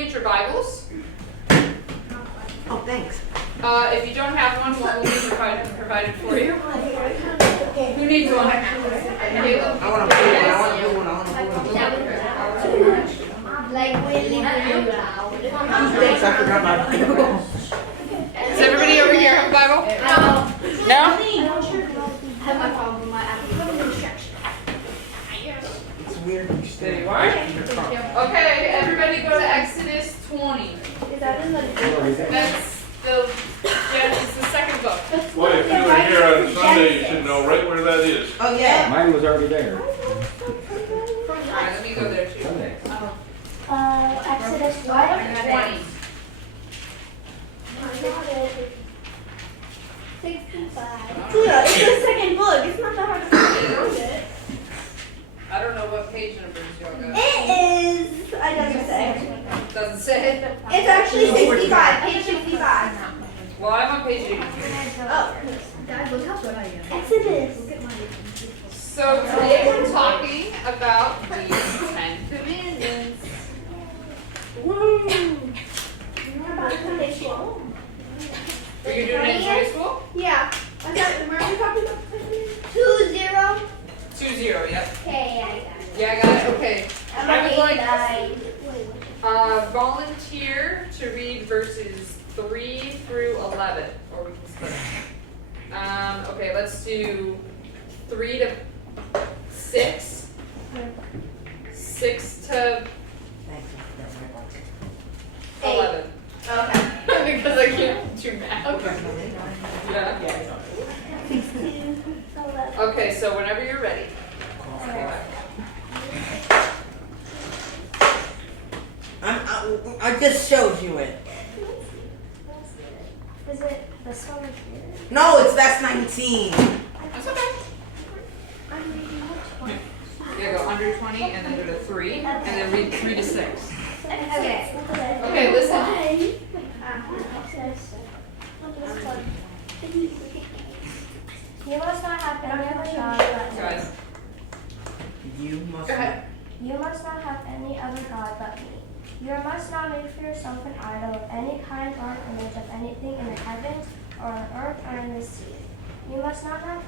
get your Bibles. Oh, thanks. If you don't have one will be provided for you. Who needs one? Caleb? I want to do one. Like really loud. Thanks, I forgot my Bible. Does everybody over here have a Bible? No? I have my phone with my Apple instruction. It's weird. There you are. Okay, everybody go to Exodus 20. Is that in the That's it's the second book. Boy, if you were here on Sunday, you should know right where that is. Oh, yeah. Mine was already there. Alright, let me go there too. Sunday. Exodus what? 20. 65. Dude, it's the second book. It's not that hard to find it. I don't know what page numbers y'all got. It is. I don't say. Doesn't say. It's actually 65. Page 65. Well, I'm on page 82. Oh. Exodus. So today we're talking about the 10 Commandments. Woo! What about Sunday school? Are you doing it in Sunday school? Yeah. Where are we talking about? 20. 2-0, yep. Okay, I got it. Yeah, I got it. Okay. I would like Wait, volunteer to read verses 3 through 11, or we can split it. Okay, let's do 3 to 6, 6 to 11. Okay. Because I can't do math. Yeah. Okay, so whenever you're ready. I just showed you it. Is it this one right here? No, that's 19. That's okay. I'm reading which one? Yeah, go under 20 and then go to 3, and then read 3 to 6. Okay. Okay, listen. You must not have any other God but me. Guys, You must. go ahead. You must not have any other God but me. You must not make for yourself an idol of any kind or an image of anything in the heavens or on earth or in the sea. You must not bow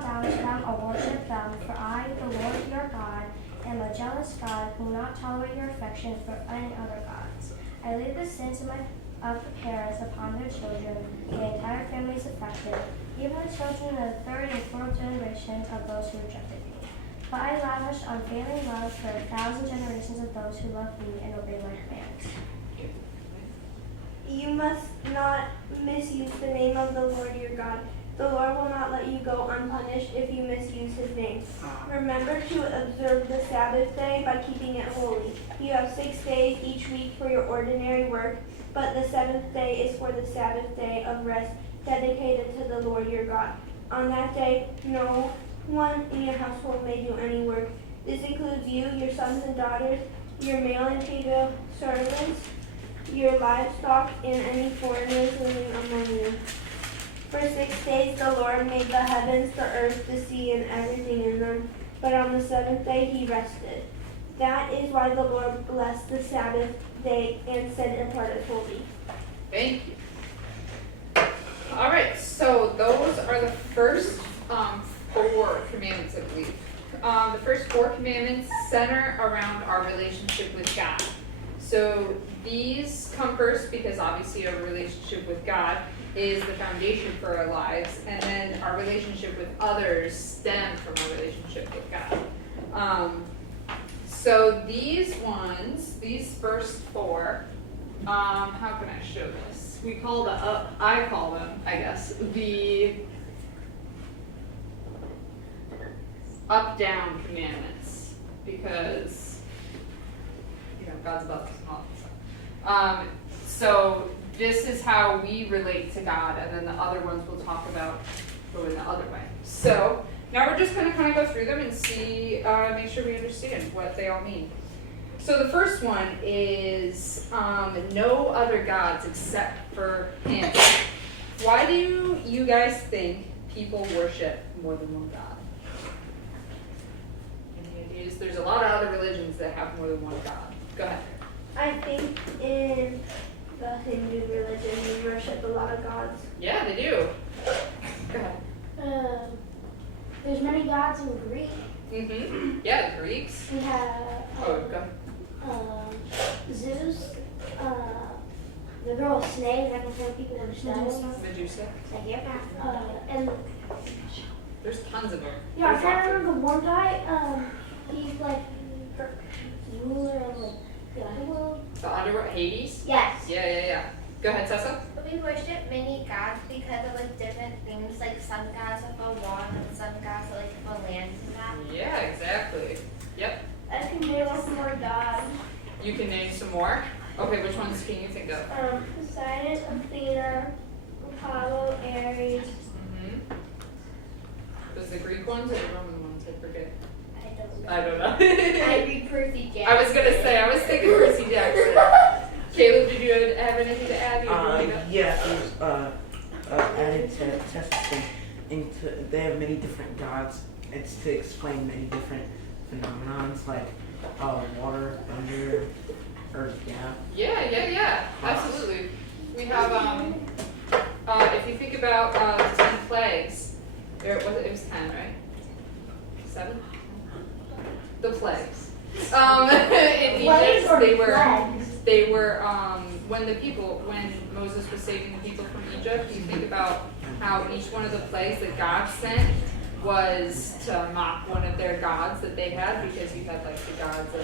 down to them or worship them, for I, the Lord your God, am a jealous God who will not tolerate your affection for any other gods. I lay the sins of the parents upon their children. The entire family is affected, even the children of the third and fourth generations of those who rejected me. But I lavish unfailing love for 1,000 generations of those who love me and obey my commands. You must not misuse the name of the Lord your God. The Lord will not let you go unpunished if you misuse his name. Remember to observe the Sabbath day by keeping it holy. You have 6 days each week for your ordinary work, but the 7th day is for the Sabbath day of rest dedicated to the Lord your God. On that day, no one in your household may do any work. This includes you, your sons and daughters, your male and female servants, your livestock, and any foreigners living among you. For 6 days the Lord made the heavens, the earth, the sea, and everything in them. But on the 7th day he rested. That is why the Lord blessed the Sabbath day and set it apart as holy. Thank you. All right, so those are the first 4 commandments, I believe. The first 4 commandments center around our relationship with God. So these come first because obviously our relationship with God is the foundation for our lives, and then our relationship with others stem from our relationship with God. So these first 4, how can I show this? I call them, I guess, the up-down commandments, because God's above us and all that stuff. So this is how we relate to God, and then the other ones we'll talk about go in the other way. So now we're just going to kind of go through them and see, make sure we understand what they all mean. So the first one is no other gods except for him. Why do you guys think people worship more than one God? Any ideas? There's a lot of other religions that have have more than one God. Go ahead. I think in the Hindu religion, we worship a lot of gods. Yeah, they do. Go ahead. There's many gods in Greek. Mm-hmm. Yeah, the Greeks. We have Oh, go ahead. Zeus, the girl with snakes. I can tell people who studies. Medusa. And There's tons of them. yeah, I There's can't lots of remember the one guy. He's like ruler of like the underworld. The underworld, Hades? Yes. Yeah. Go ahead, Tessa. We worship many gods because of like different things, like some gods are for water and some gods are like for land and that. Yeah, exactly. Yep. I can name some more gods. You can name some more? Okay, which ones can you think of? Poseidon, Athena, Apollo, Ares. Mm-hmm. Was the Greek ones or the Roman ones? I forget. I don't know. I don't know. I read Percy Jackson. I was gonna say, I was thinking Percy Jackson. Caleb, did you have anything to add? Yeah, it was added to testing into. They have many different gods. It's to explain many different phenomenons like water, thunder, earth, Yeah. Absolutely. We have if you think about the 10 plagues, it was 10, right? 7? The plagues. In Egypt, they were when Moses was saving the people from Egypt, you think about how each one of the plagues that God sent was to mock one of their gods that they had, because you had like the gods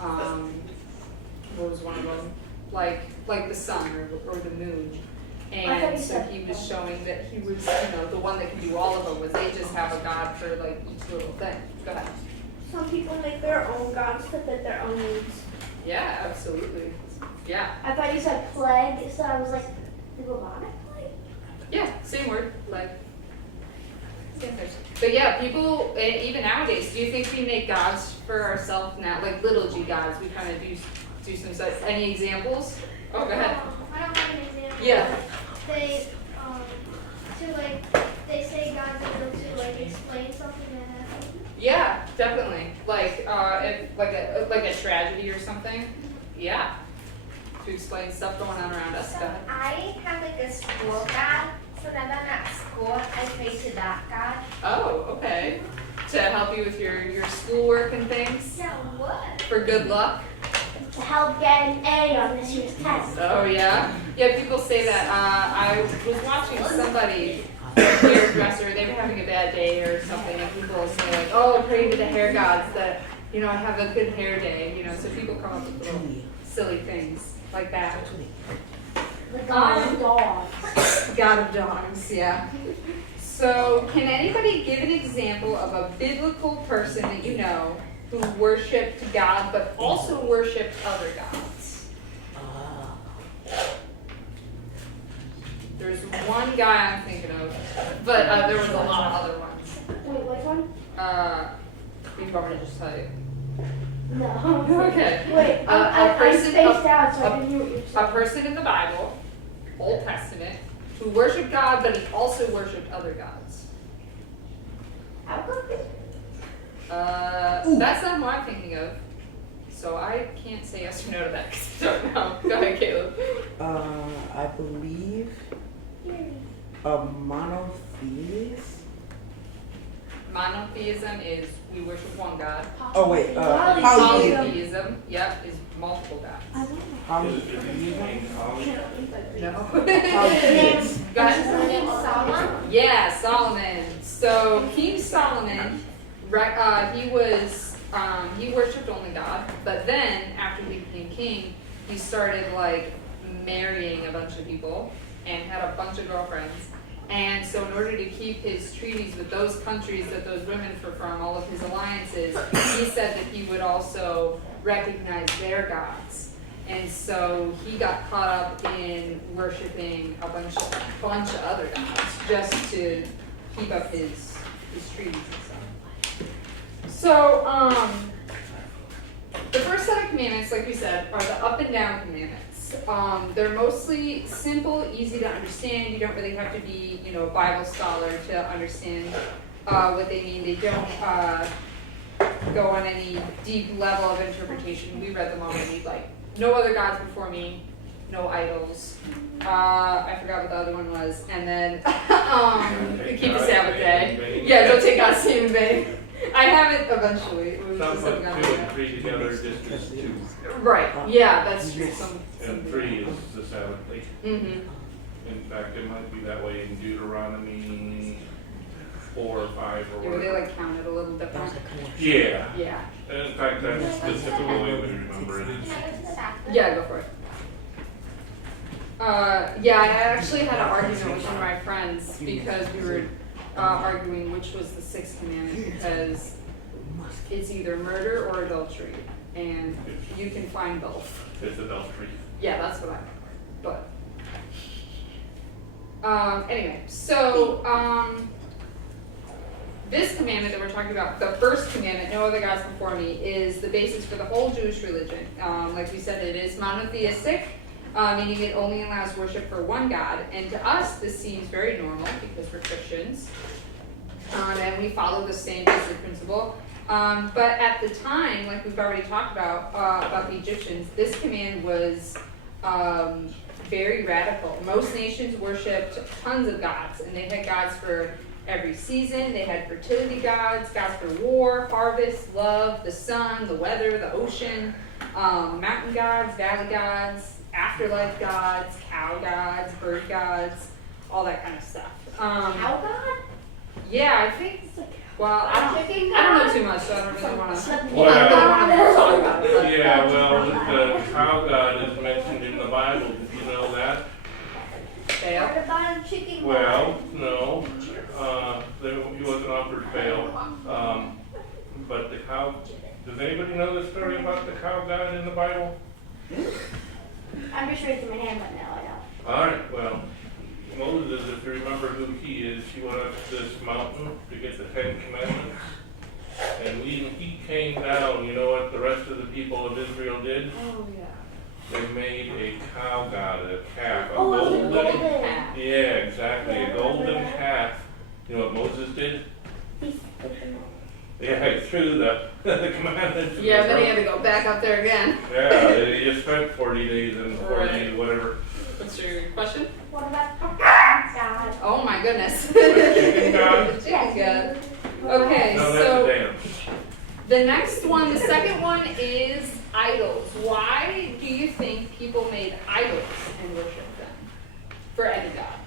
of what was one of them? Like the sun or the moon. And so he was showing that he was, the one that can do all of them, was they just have a god for like each little thing. Go ahead. Some people make their own gods to fit their own needs. Yeah, absolutely. Yeah. I thought you said plague, so I was like, the bubonic plague? Yeah, same word, like. But yeah, people, even nowadays, do you think we make gods for ourselves now? Like little g gods, we kind of do some such. Any examples? Oh, go ahead. I don't have an example. Yeah. They, they say God's able to like explain something that happened. Yeah, definitely. Like, if like a tragedy or something. Yeah. To explain stuff going on around us. So Go ahead. I have like a school god. So whenever I'm at school, I pray to that god. Oh, okay. To help you with your schoolwork and things. Yeah, what? For good luck. To help get an A on this year's test. Oh yeah. Yeah, people say that. I was watching somebody, a hairdresser, they were having a bad day or something, and people will say like, "Oh, pray to the hair gods that I have a good hair day." So people come up with little silly things like that. The God of dogs. God of dogs, yeah. So, can anybody give an example of a biblical person that you know who worshipped God but also worshipped other gods? There's one guy I'm thinking of, but there was a lot of other ones. Wait, which one? You want me to just tell you? No. Okay. Wait, I spaced out, so I didn't hear what you were A saying. person in the Bible, Old Testament, who worshipped God, but he also worshipped other gods. That's not who I'm thinking of. So I can't say yes or no to that because I don't know. Go ahead, Caleb. I believe monotheist. Monotheism is we worship one God. Oh wait, polytheism. Polytheism, yep, is multiple gods. No. Polytheist. Go ahead. King Solomon? Yeah, Solomon. So King Solomon, he worshipped only God, but then after he became king, he started like marrying a bunch of people and had a bunch of girlfriends. And so in order to keep his treaties with those countries that those women were from, all of his alliances, he said that he would also recognize their gods. And so he got caught up in worshiping a bunch of other gods just to keep up his treaties and stuff. So the first set of commandments, like we said, are the up and down commandments. They're mostly simple, easy to understand. You don't really have to be, a Bible scholar to understand what they mean. They don't go on any deep level of interpretation. We read them already, like no other gods before me, no idols. I forgot what the other one was, and then keep the Sabbath day. Yeah, don't take God's name in vain. I have it eventually. It was just Some something put on 2 there. and 3 together, just as 2. Right. Yeah, that's true. And 3 is the 7th day. Mm-hmm. In fact, it might be that way in Deuteronomy 4 or 5 or Yeah, they whatever. like count it a little different. Yeah. Yeah. In fact, that's the typical way we remember it. Can I go to the bathroom? Yeah, go for it. Yeah, I actually had an argument with one of my friends because we were arguing which was the 6th commandment because it's either murder or adultery, and you can find both. It's adultery. Yeah, that's what I but anyway, so this commandment that we're talking about, the first commandment, no other gods before me, is the basis for the whole Jewish religion. Like we said, it is monotheistic, meaning it only allows worship for one God. And to us, this seems very normal because we're Christians, and we follow the same basic principle. But at the time, like we've already talked about the Egyptians, this command was very radical. Most nations worshipped tons of gods, and they had gods for every season. They had fertility gods, gods for war, harvest, love, the sun, the weather, the ocean, mountain gods, valley gods, afterlife gods, cow gods, bird gods, all that kind of stuff. Cow god? Yeah, I think. Well, I don't know too much, so I don't really want to. Well, I don't want to talk about it. But. Yeah, well, the cow god is mentioned in the Bible. Did you know that? Baal? What about a chicken god? Well, no. He wasn't offered Baal. But the cow. Does anybody know the story about the cow god in the Bible? I'm just raising my hand right now, I know. All right. Well, Moses, if you remember who he is, he went up to this mountain to get the 10 Commandments. And when he came down, you know what the rest of the people of Israel did? Oh, yeah. They made a cow god, a calf, a Oh, it was golden. golden. Yeah, exactly, a golden calf. You know what Moses did? Yeah, he threw the commandments. in Yeah, the then he had road. to go back up there again. Yeah, he just spent 40 days and 40 Right. whatever. What's your question? What about the god? Oh my goodness. Chicken god? Chicken god. Okay, No, that's a so dance. the next one, the second one is idols. Why do you think people made idols and worshiped them? For any god.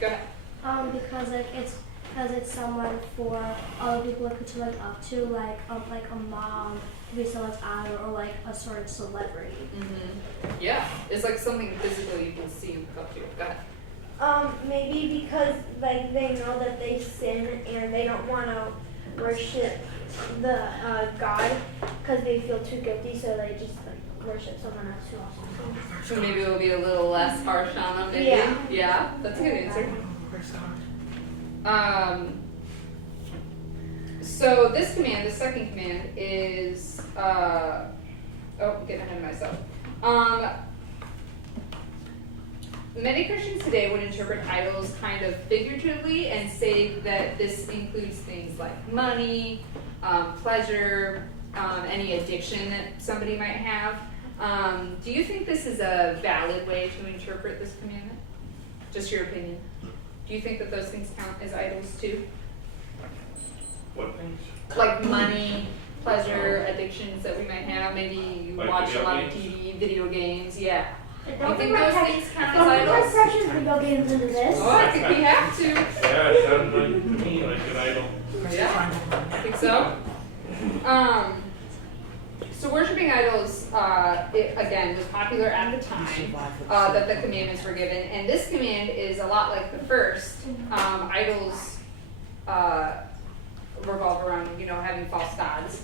Go ahead. Because it's someone for other people to look up to, like a mom to be someone's idol, or like a sort of celebrity. Mm-hmm. Yeah, it's like something physical you can see and look up to. Go ahead. Maybe because like they know that they sin and they don't want to worship the God because they feel too guilty, so they just like worship someone else who also sins. So maybe we'll be a little less harsh on them. Maybe. Yeah. Yeah, that's a good answer. So this command, the second command, is oh, I'm getting ahead of myself. Many Christians today would interpret idols kind of figuratively and say that this includes things like money, pleasure, any addiction that somebody might have. Do you think this is a valid way to interpret this commandment? Just your opinion. Do you think that those things count as idols too? What things? Like money, pleasure, addictions that we might have. Maybe you Like watch a video lot of games? TV, video games. Yeah. Don't You think bring my those precious- things count as don't bring my idols? precious video games into this. Oh, I think we have to. Yeah, it sounds like to me like an idol. Yeah, I think so. So worshiping idols, it, again, was popular at the time that the commandments were given, and this command is a lot like the first. Idols revolve around, having false gods.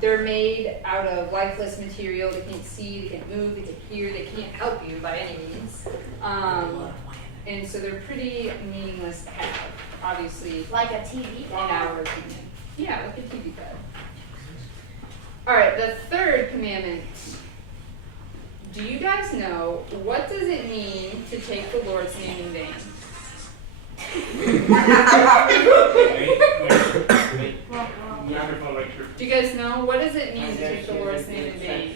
They're made out of lifeless material. They can't see, they can't move, they can't hear, they can't help you by any means. And so they're pretty meaningless to have, obviously. Like a TV In god? our opinion. Yeah, like a TV guide. Alright, the third commandment. Do you guys know, what does it mean to take the Lord's name in vain? Nate, Well, you ever guys know? What does it mean to take the Lord's name in vain?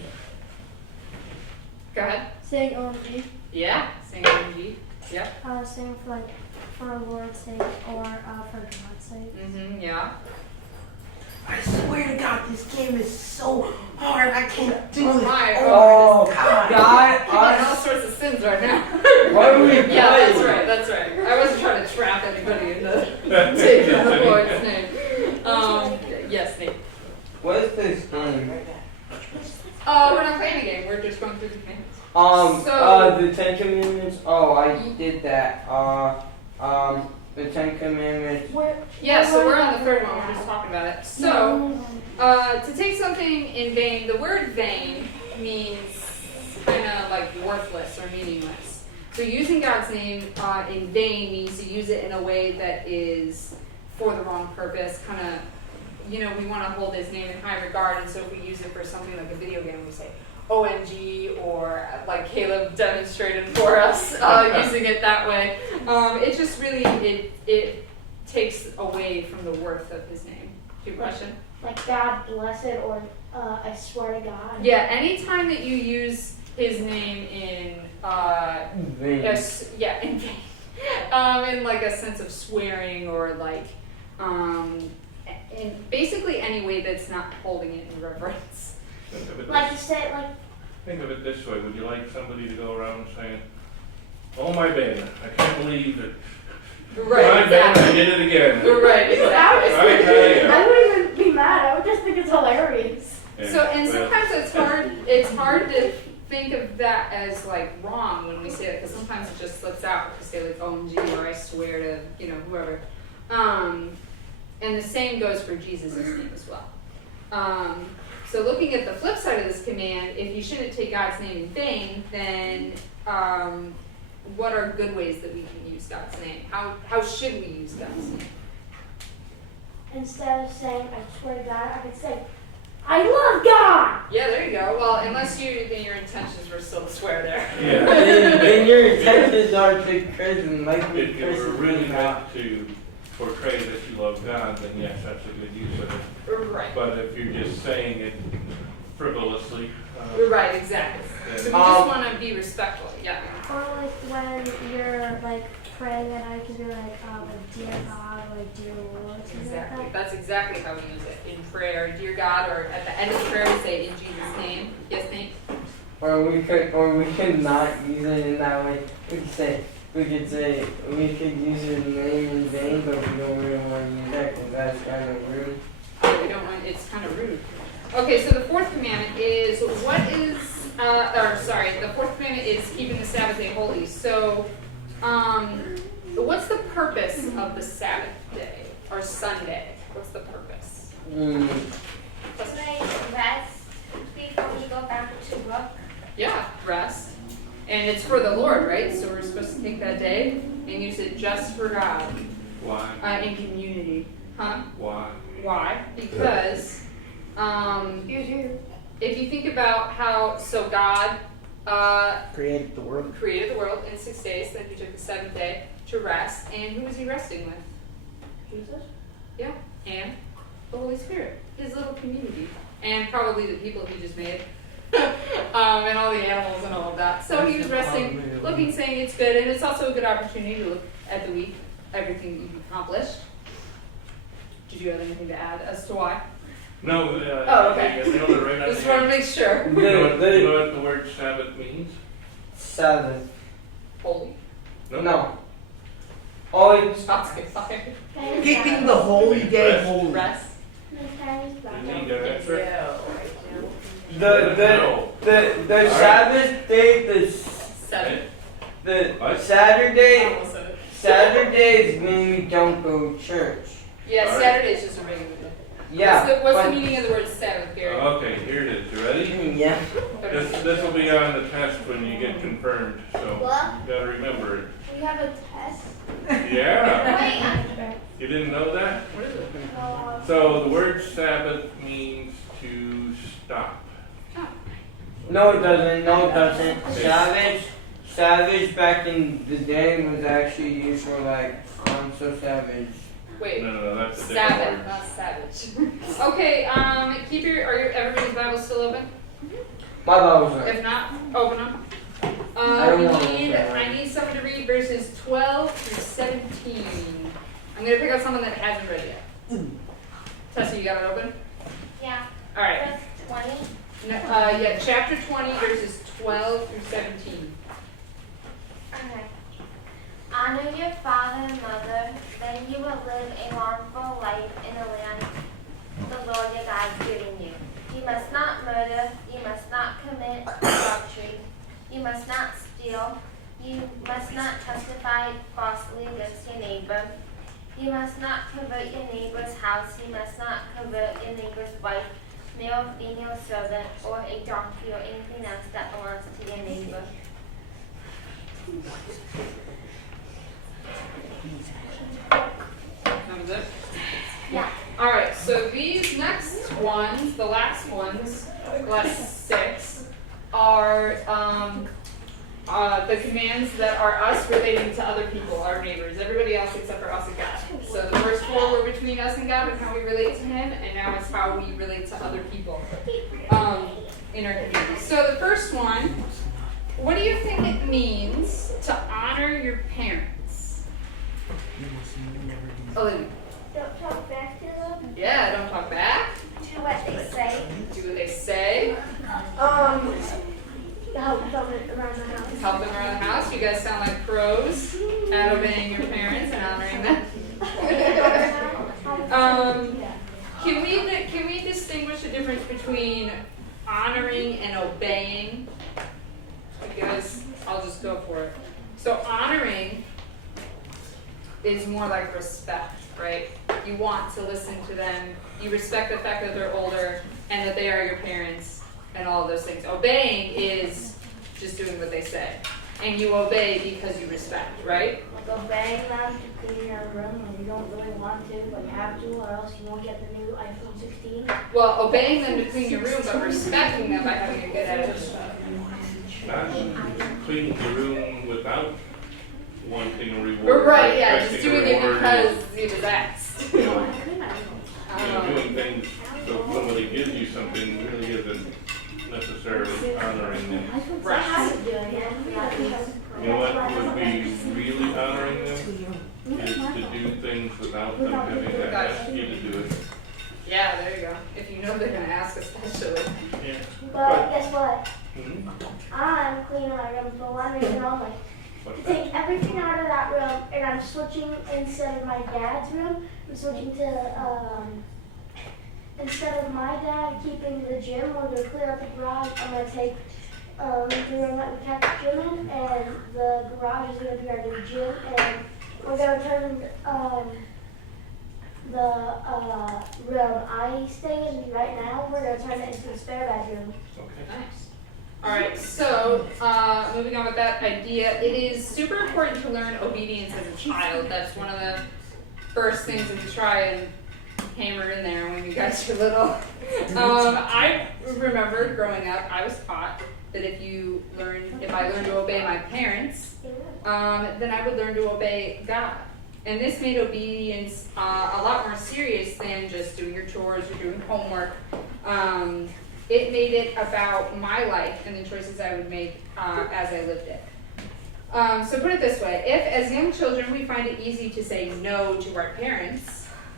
Go ahead. Saying OMG. Yeah, saying OMG. Yep. Saying for the Lord's sake or for God's sake. Mm-hmm, yeah. I swear to God, this game is so hard. I can't do Oh it. my. Oh, God. God. You're doing all sorts of sins right now. Why are we Yeah, that's playing? right, that's right. I wasn't trying to trap anybody into taking the Lord's name. Yes, Nate. What is this game? We're not playing a game, we're just going through the commandments. So- The Ten Commandments. Oh, I did that. The Ten Commandments. Yeah, so we're on the third one, we're just talking about it. So, to take something in vain, the word vain means kind of like worthless or meaningless. So using God's name in vain means to use it in a way that is for the wrong purpose, kind of, we want to hold his name in high regard, and so if we use it for something like a video game, we say OMG, or like Caleb demonstrated for us, using it that way. It just really, it takes away from the worth of his name. Good question. Like God bless it or I swear to God. Yeah, anytime that you use his name in, Vain. in vain, in like a sense of swearing or like, in basically any way that's not holding it in reverence. Think of it Like you this- say, like Think of it this way, would you like somebody to go around saying, oh my bad, I can't believe it. Right, My bad, I exactly. did it again. Right, exactly. I tell ya. I wouldn't even be mad. I would just think it's hilarious. Yeah, So, and well, sometimes it's hard to think of that as like wrong when we say it, because sometimes it just slips out. We say like OMG or I swear to, whoever. And the same goes for Jesus' name as well. So looking at the flip side of this command, if you shouldn't take God's name in vain, then what are good ways that we can use God's name? How should we use God's name? Instead of saying I swear to God, I could say I love God. Yeah, there you go. Well, unless your intentions were still to swear there. Yeah. Then your intentions are to curse and like the If you were person really God. meant to portray that you love God, then yes, that's a good use of it. Right. But if you're just saying it frivolously, Right, exactly. So we then just want to be respectful, yeah. Or like when you're like praying and I could be like dear God or like dear Lord. Something Exactly. Like that. That's exactly how we use it in prayer. Dear God, or at the end of the prayer we say in Jesus' name. Yes, Nate? Or we could not use it in that way. We could say we could use his name in vain, but we don't really want to use that because that's kind of rude. We don't want, it's kind of rude. Okay, so the fourth commandment is, the fourth commandment is keeping the Sabbath day holy. So, what's the purpose of the Sabbath day, or Sunday? What's the purpose? Can I rest before we go back to work? Yeah, rest. And it's for the Lord, right? So we're supposed to take that day and use it just for God, why? in community. Huh? Why? Why? Because, if you think about how, so God, Created the world. created the world in 6 days, then he took the seventh day to rest, and who was he resting with? Jesus. Yeah, and the Holy Spirit, his little community, and probably the people he just made, and all the animals and all of that. So he was resting, looking, saying it's good, and it's also a good opportunity to look at the week, everything that you've accomplished. Did you have anything to add as to why? No, Oh, okay. you nailed it right on Just the want to head. make sure. You know what the word Sabbath means? Sabbath. Holy. No. Oh, it's Shots get fired. Keeping the holy day holy. Rest. You need an answer? the Sabbath day, Seven. the What? Saturday. Almost said it. Saturday is when we don't go to church. Yeah, All right. Saturday is just a regular day. Yeah. What's the but- meaning of the word Sabbath, Gary? Okay, here it is. You ready? Yeah. This will be on the test when you get confirmed, so What? you gotta remember it. We have a test. Yeah. Wait, You didn't know that? What is it? So the word Sabbath means to stop. No, it doesn't. No, it doesn't. Savage back in the day was actually used for like, I'm so savage. Wait. No, that's a different Sabbath, word. not savage. Okay, My Bible's right. If not, open them. I don't want I need someone to read verses 12 through 17. I'm gonna pick out someone that hasn't read yet. Tessa, you got it open? Yeah. All right. Verse 20. No, yeah, chapter 20, verses 12 through 17. Okay. Honor your father and mother, then you will live a longful life in the land the Lord your God is giving you. You must not murder, you must not commit adultery, you must not steal, you must not testify falsely against your neighbor, you must not covet your neighbor's house, you must not covet your neighbor's wife, male or female servant, or a donkey, or anything else that belongs to your neighbor. That was it? Yeah. All right, so these next ones, the last ones, the last 6, are the commands that are us relating to other people, our neighbors, everybody else except for us and God. So the first 4 were between us and God and how we relate to Him, and now it's how we relate to other people in our community. So the first one, what do you think it means to honor your parents? You must never do Olivia. Don't talk back to them. Yeah, don't talk back. Do what they say. Do what they say. Help them around the house. Help them around the house. You guys sound like pros at obeying your parents and honoring them. Can we distinguish the difference between honoring and obeying? Because I'll just go for it. So honoring is more like respect, right? You want to listen to them. You respect the fact that they're older and that they are your parents and all of those things. Obeying is just doing what they say. And you obey because you respect, right? Like obeying them to clean your room when you don't really want to, but you have to, or else you won't get the new iPhone 16. Well, obeying them to clean your room, but respecting them by having a good attitude. Not cleaning the room without wanting a reward. Right, yeah, just expecting a doing it reward, because he was asked. doing things so somebody gives you something really isn't necessarily honoring them. Right. You know what would be really honoring them is to do things without them having to ask you to do it. Yeah, there you go. If you know they're going to ask especially. Yeah. But guess what? Mhm. I'm cleaning my room for one reason only. What's To that? take everything out of that room, and I'm switching instead of my dad's room. I'm switching to instead of my dad keeping the gym where they clear up the garage. I'm gonna take the room that we kept the gym in, and the garage is gonna be our new gym, and we're gonna turn the room I stay in right now. We're gonna turn it into a spare bedroom. Okay. Nice. All right, so moving on with that idea, it is super important to learn obedience as a child. That's one of the first things that we try and hammer in there when you guys are little. I remember growing up, I was taught that if I learned to obey my parents, then I would learn to obey God. And this made obedience a lot more serious than just doing your chores or doing homework. It made it about my life and the choices I would make as I lived it. So put it this way, if as young children we find it easy to say no to our parents,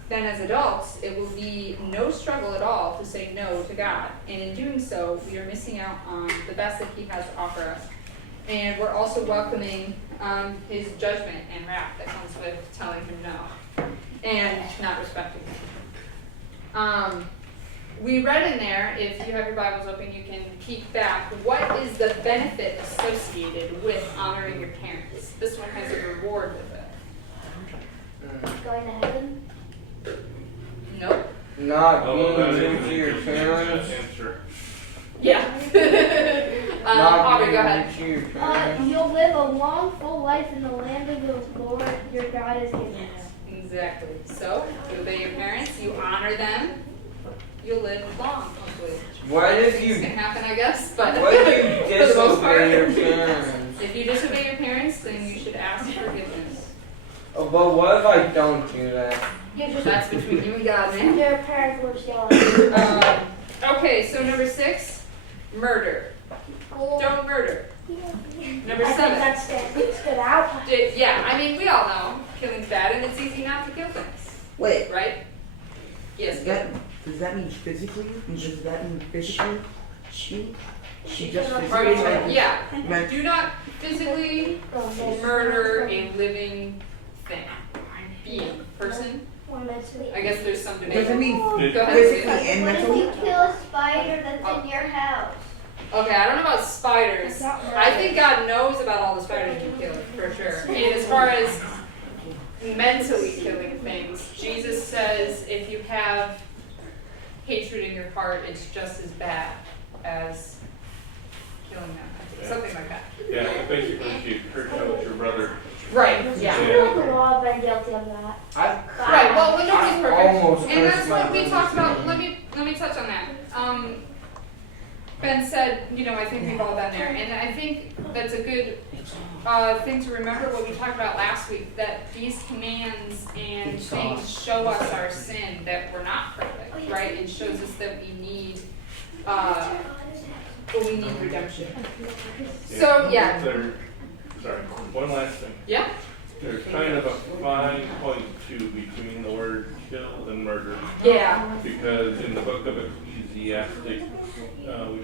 then as adults it will be no struggle at all to say no to God. And in doing so, we are missing out on the best that He has to offer us. And we're also welcoming His judgment and wrath that comes with telling Him no and not respecting Him. We read in there, if you have your Bibles open, you can peek back. What is the benefit associated with honoring your parents? This one has a reward with it. Going to heaven. Nope. Not Oh, that being is good an to your interesting parents. answer. Yeah. Not Aubrey, being go ahead. good to your parents. You'll live a long, full life in the land of the Lord your God is giving us. Exactly. So, you obey your parents, you honor them, you'll live long, hopefully. What if Things you can happen, I guess, but what if you for the most part, disobey your parents? if you disobey your parents, then you should ask forgiveness. Oh, but what if I don't do that? That's between you and God, man. Your parents will just yell at you. Okay, so number 6, murder. Don't murder. Number I think 7. that stood out. Yeah, I mean, we all know killing's bad, and it's easy not to kill things, Wait, right? Yes. does that mean physically? Does that mean physically? She just Or, physically like yeah. meant Do not physically murder a living thing, being, person. I guess there's some debate. does it mean Go ahead. physically and What if mentally? you kill a spider that's in your house? Okay, I don't know about spiders. I think God knows about all the spiders you kill, for sure. And as far as mentally killing things, Jesus says if you have hatred in your heart, it's just as bad as killing them. Something like that. Yeah, basically, if you hurt out your brother. Right, yeah. I feel like we've all been guilty of that. Right, well, nobody's almost perfect. And that's cursed what my we brother. talked about. Let me touch on that. Ben said, I think we've all been there. And I think that's a good thing to remember what we talked about last week, that these commands and things show us our sin, that we're not perfect, right? And shows us that we need redemption. So, yeah. Sorry, one last thing. Yeah? There's kind of a fine point too between the word kill and murder. Yeah. Because in the book of Ecclesiastes, we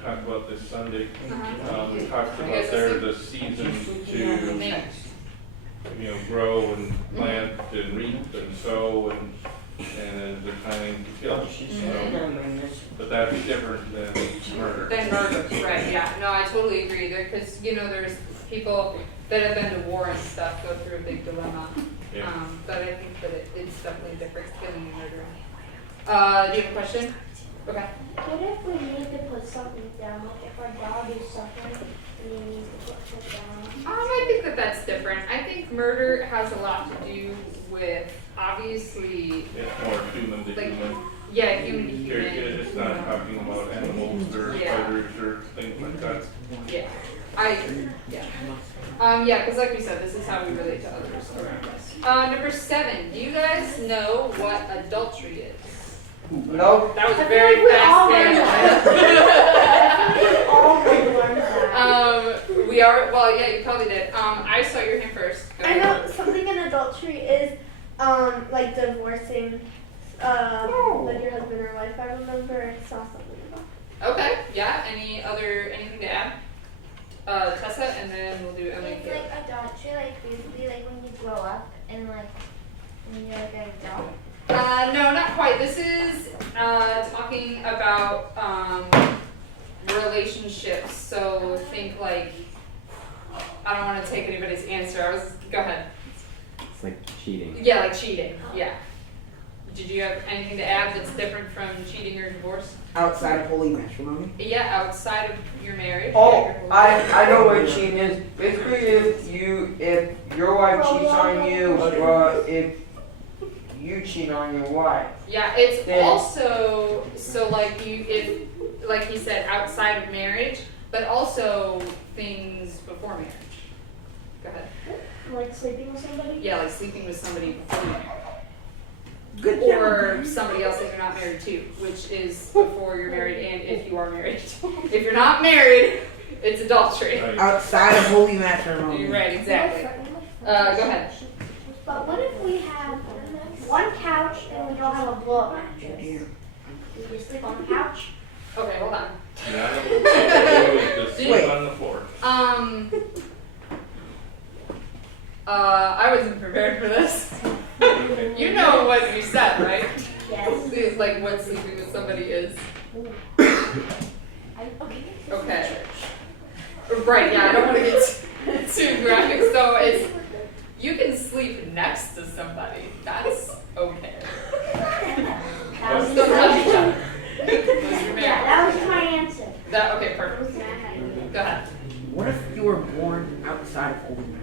talked about this Sunday, we talked about there the season to, grow and plant and reap and sow and there's a time to kill. But that's different than murder. Than murder, right, yeah. No, I totally agree. Because, there's people that have been to war and stuff go through a big dilemma. Yeah. But I think that it's definitely different, killing and murdering. Do you have a question? Okay. What if we need to put something down? Like if our dog is suffering, we need to put it down. I think that that's different. I think murder has a lot to do with, obviously, It's more human to like, human. yeah, human to Here, human. it's not talking about animals or Yeah. spiders or things like that. Yeah, I agree. Yeah, because like we said, this is how we relate to others around us. Number 7. Do you guys know what adultery is? Nope. That was I a feel very like we fast all learned answer. Already learned that. We are. Well, yeah, you probably did. I saw your hand first. Go I ahead. know something in adultery is like divorcing like your husband or wife. I remember I saw something about. Okay. Yeah. Anything to add? Tessa, and then we'll do Emily. It's like adultery, like basically like when you grow up and like when you're like an adult. No, not quite. This is talking about relationships. So think like, I don't want to take anybody's answer. Go ahead. It's like cheating. Yeah, like cheating. Yeah. Did you have anything to add that's different from cheating or divorce? Outside of holy matrimony? Yeah, outside of your marriage. Oh, I know what cheating is. Basically, if your wife cheats on you, if you cheat on your wife. Yeah, it's Then- also so like like he said, outside of marriage, but also things before marriage. Go ahead. Like sleeping with somebody? Yeah, like sleeping with somebody before marriage. Good Or job. somebody else that you're not married to, which is before you're married and if you are married. If you're not married, it's adultery. Right. Outside of holy matrimony. You're right, exactly. Go ahead. But what if we have one couch and we don't have a blow-up mattress? Yeah. We just sleep on the couch? Okay, hold on. Yeah, I know what you do is just sleep Wait. on the floor. I wasn't prepared for this. You know what you said, right? Yes. It's like what sleeping with somebody is. Okay. Right, yeah, I don't want to get too graphic. So you can sleep next to somebody. That's okay. That was Still touch each other. Yeah, that was my answer. Okay, perfect. Go ahead. What if you were born outside of holy matrimony?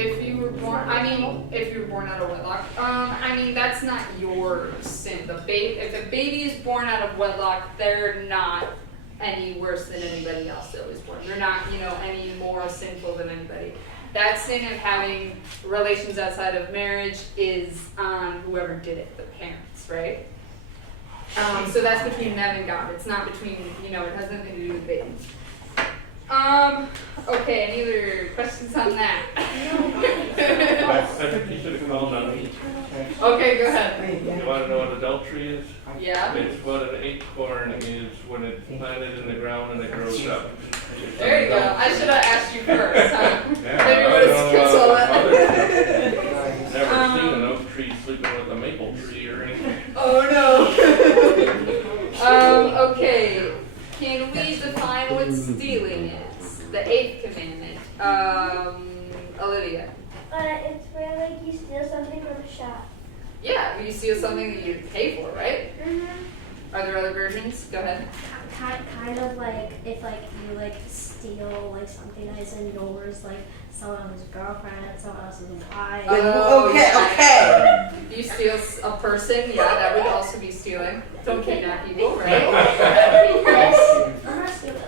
If you were born out of wedlock, that's not your sin. If a baby is born out of wedlock, they're not any worse than anybody else that was born. They're not, any more sinful than anybody. That sin of having relations outside of marriage is on whoever did it, the parents, right? So that's between them and God. It's not between, it has nothing to do with Balaam. Okay, any other questions on that? I think you should have called on me. Okay, go ahead. You want to know what adultery is? Yeah. It's what an acorn is when it's planted in the ground and it grows up. There you go. I should have asked you first, huh? Yeah, Maybe you would have skipped all that. Never seen an oak tree sleeping with a maple tree or anything. Oh no. Okay. Can we define what stealing is? The 8th commandment. Olivia. It's where like you steal something from a shop. Yeah, you steal something that you pay for, right? Mm-hmm. Are there other versions? Go ahead. Kind of like if like you like steal like something that isn't yours, like someone else's girlfriend, someone else's wife. Okay. You steal a person, yeah, that would also be stealing. Don't kidnap people, right? I'm not stealing.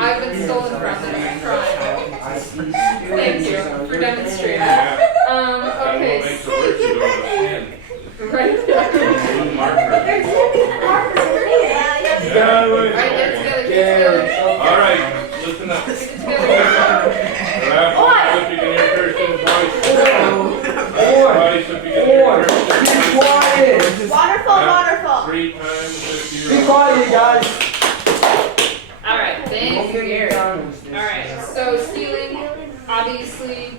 I've been stolen from them. Crime. I see Thank you for demonstrating. Yeah. Okay. And what makes it worse, you go to the pen. Right. Blue marker. Alright, get together, get together. All right, listen up. Get together. If you can hear Kirsten's voice. Voice, if you can hear Kirsten's Be voice. quiet! Waterfall. 3 times if Be you're. quiet, you guys! Alright, thank you, Gary. McDonald's. Alright, so stealing, obviously,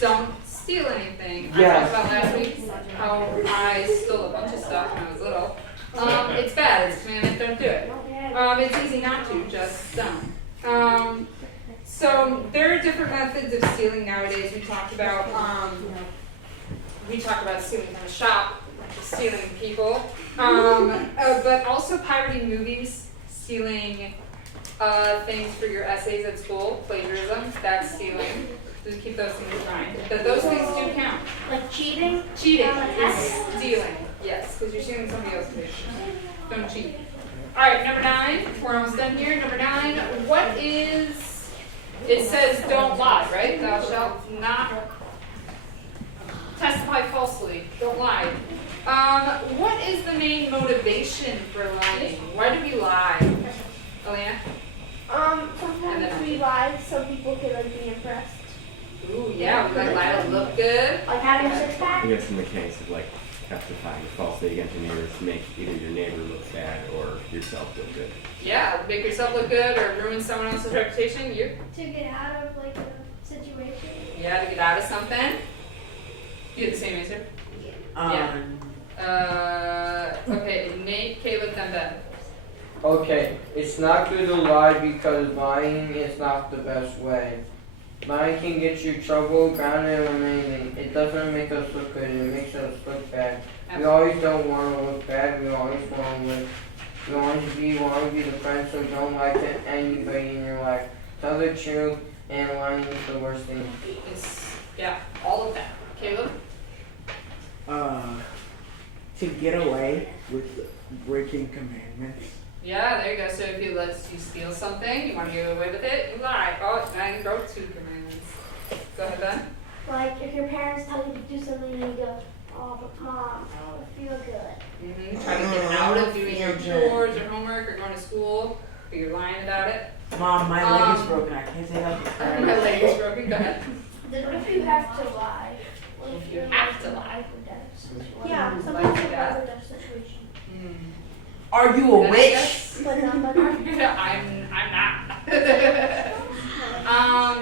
don't steal anything. I Yes. talked about last week how I stole a bunch of stuff when I was little. It's bad, it's a commandment, don't do it. It's easy not to, just don't. So there are different methods of stealing nowadays. We talked about stealing from a shop, stealing people, but also pirating movies, stealing things for your essays at school, plagiarism, that's stealing. Just keep those things in mind. But those things do count. Like cheating? Cheating is stealing, yes, because you're stealing somebody else's things. Don't cheat. All right, number 9. We're almost done here. Number 9. What is? It says don't lie, right? Thou shalt not testify falsely. Don't lie. What is the main motivation for lying? Why do we lie? Elena? Sometimes we lie so people can like be impressed. Ooh, yeah, we like lie to look good. Like having a six-pack? We have some mechanics of like testifying falsely against your neighbors to make either your neighbor look bad or yourself look good. Yeah, make yourself look good or ruin someone else's reputation. You? To get out of like a situation. Yeah, to get out of something. You had the same answer. Okay, Nate, Caleb, then Ben. Okay, it's not good to lie because lying is not the best way. Lying can get you trouble, grounded, and remaining. It doesn't make us look good, it makes us look bad. We always don't want to look bad, we always want to be the friend, so don't lie to anybody in your life. Tell the truth, and lying is the worst thing. Yeah, all of that. Caleb? To get away with breaking commandments. Yeah, there you go. So if he lets you steal something, you want to get away with it, you lie. Oh, now you broke 2 commandments. Go ahead, Ben. Like if your parents tell you to do something and you go, oh, but mom, I don't feel good. Trying to get out of doing your chores or homework or going to school, but you're lying about it. Mom, my leg is broken. I can't take out the trash. My leg is broken. Go ahead. Then what if you have to lie? What if You you're have like to in a lie. life or death situation? Yeah, Like sometimes it's that. a death situation. Are you a Then I witch? guess- But I'm not.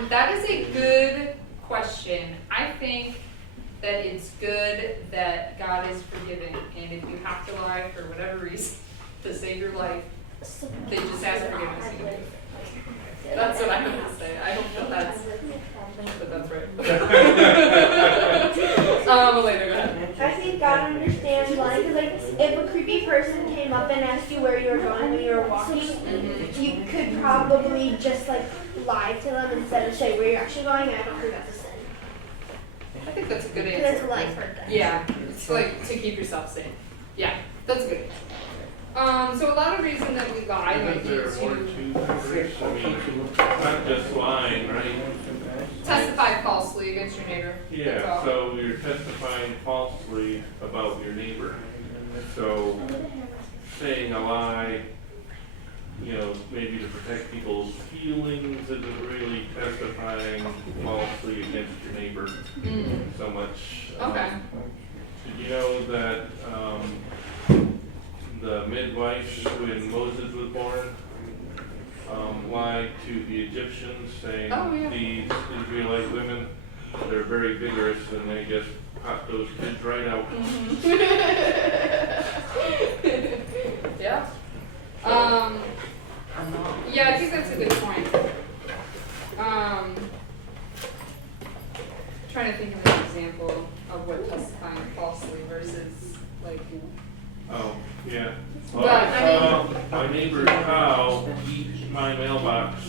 That is a good question. I think that it's good that God is forgiving, and if you have to lie for whatever reason to save your life, then just ask forgiveness. That's what I have to say. I don't know that's right. Later, go ahead. I think God understands lying because, like, if a creepy person came up and asked you where you were going when you were walking, you could probably just like lie to them instead of say where you're actually going. I don't think that's a sin. I think that's a good Because answer. it's life or death. Yeah, it's like to keep yourself safe. Yeah, that's good. So a lot of reason that we lie might be There are 1, to 2, 3. I mean, not just lying, right? Testify falsely against your neighbor. That's Yeah, all. so you're testifying falsely about your neighbor. So saying a lie, you know, maybe to protect people's feelings isn't really testifying falsely against your neighbor so much. Okay. Did you know that the midwives when Moses was born lied to the Egyptians saying Oh, yeah. these Israelite women, they're very vigorous and they just pop those kids right out. Yeah. Yeah, I think that's a good point. Trying to think of an example of what testifying falsely versus like. Oh, yeah. But, Well, I my neighbor's cow eats my mailbox,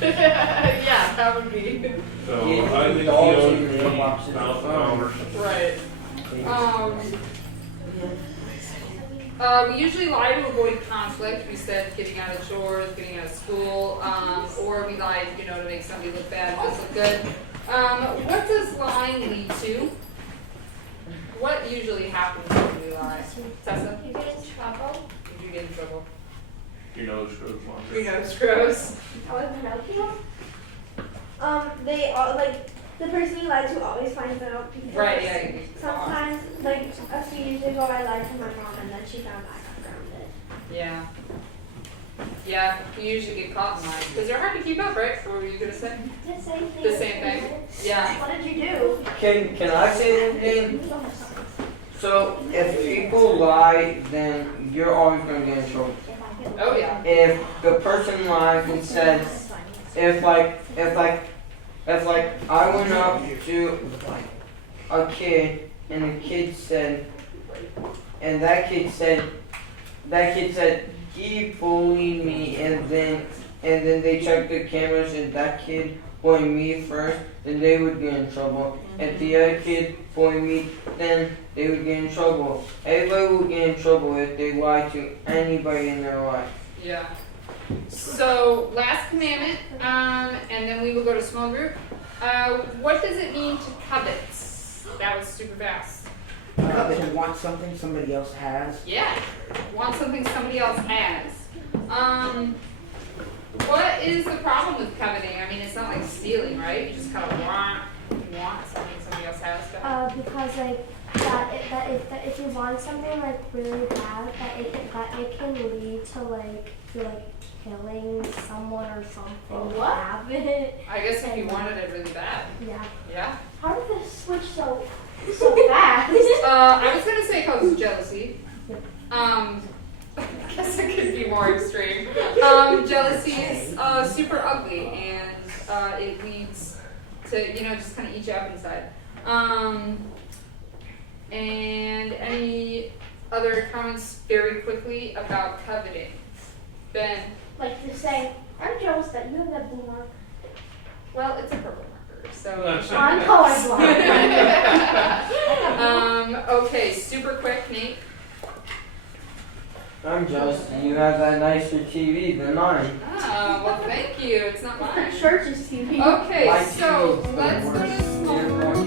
Yeah, that would be so Yeah, I think he dogs owes eat me mailboxes. $1,000. right. We usually lie to avoid conflict. We said getting out of chores, getting out of school, or we lie, you know, to make somebody look bad, us look good. What does lying lead to? What usually happens when we lie? Tessa? You get in trouble. Did you get in trouble? Your nose grows longer. Your nose grows. Oh, with Pinocchio? They all, like, the person you lied to always finds out. Because Right, yeah. Sometimes, like, a few years ago, I lied to my mom and then she found I got grounded. Yeah. Yeah, you usually get caught in lying. Because they're hard to keep up, right? What were you going to say? The same thing. The same thing. Yeah. What did you do? Can I say anything? So if people lie, then you're always gonna get in trouble. Oh, yeah. If the person lies and says, if I went up to a kid and the kid said, and that kid said he bullied me, and then they checked the cameras and that kid bullied me first, then they would get in trouble. If the other kid bullied me, then they would get in trouble. Everybody would get in trouble if they lied to anybody in their life. Yeah. So, last commandment, and then we will go to small group. What does it mean to covet? That was super fast. To want something somebody else has. Yeah. Want something somebody else has. What is the problem with coveting? I mean, it's not like stealing, right? You just kind of want something somebody else has. Because like if you want something like really bad, that it can lead to like killing someone or something. What? Have it. I guess if you wanted it really bad. Yeah. Yeah. How did this switch so fast? I was gonna say it causes jealousy. I guess it could be more extreme. Jealousy is super ugly, and it leads to, you know, just kind of eat you up inside. And any other comments very quickly about coveting? Ben? Like to say, I'm jealous that you have that blue mark. Well, it's a purple marker, so. I'm colorblind. Okay, super quick, Nate. I'm jealous that you have that nicer TV than mine. Oh, well, thank you. It's not mine. Church's TV. Okay, My so TV is the let's go to worst. small group.